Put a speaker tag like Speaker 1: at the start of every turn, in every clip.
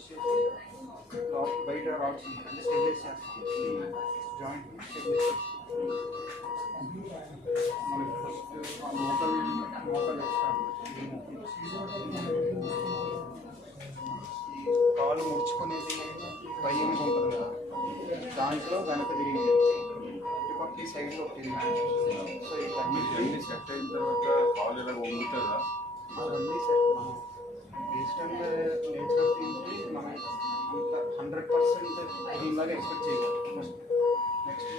Speaker 1: చేసి బయట ఉంటాయి అంటే స్టెబిలైజ్ చేస్తాం జాయింట్ స్టెబిలైజ్ మనకి ఫస్ట్ మోకల్ ఈ కాలు ముడుచుకునేది ఎముక ఉంటుంది కదా దాంట్లో వెనక తిరిగింది ఇటుపక్క ఈ సైడ్లో తిరిగింది సో ఇవన్నీ
Speaker 2: సెట్ అయిన తర్వాత కాల్ ఇలా వంగుతుందా
Speaker 1: పర్సెంట్ దీనిలాగా ఎక్స్పెక్ట్ చేయగలం ఫస్ట్ నెక్స్ట్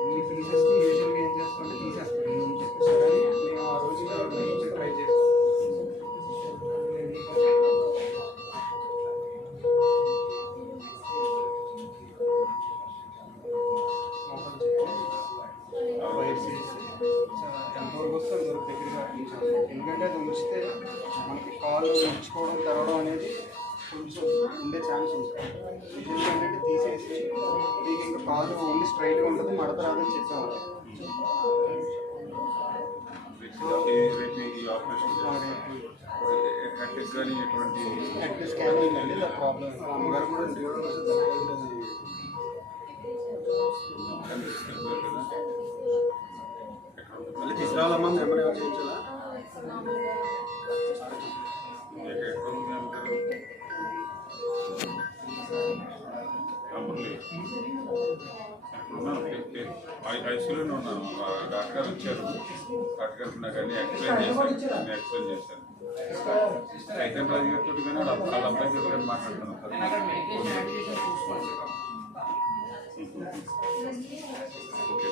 Speaker 1: ఇన్ని తీసేస్తే యూజువల్గా ఏం చేస్తామంటే తీసేస్తాం. కానీ మేము ఆ రోజు ట్రై చేస్తాం ఎంతవరకు వస్తే అంతవరకు దగ్గరగా ఎందుకంటే అది ఉంచితే మనకి కాలు ఉంచుకోవడం తెరవడం అనేది ఉండే ఛాన్స్ ఉంటుంది ఏంటంటే తీసేసి మీకు ఇంకా కాలు ఓన్లీ స్ట్రైట్గా ఉంటుంది మడత రాదని చెప్పేవాళ్ళు అమ్మగారు కూడా
Speaker 2: ఎక్కడ
Speaker 1: మళ్ళీ తీసుకురావాలమ్మా చేయించాలా
Speaker 2: ఐసీలోనే ఉన్నాను డాక్టర్ గారు వచ్చారు. డాక్టర్ గారు నాకు అన్ని ఎక్స్ప్లెయిన్ చేశారు. అన్ని ఎక్స్ప్లెయిన్ చేశారు హైదరాబాద్ గారితో కానీ వాళ్ళ అబ్బాయి కానీ మాట్లాడుతున్నాను ఓకే.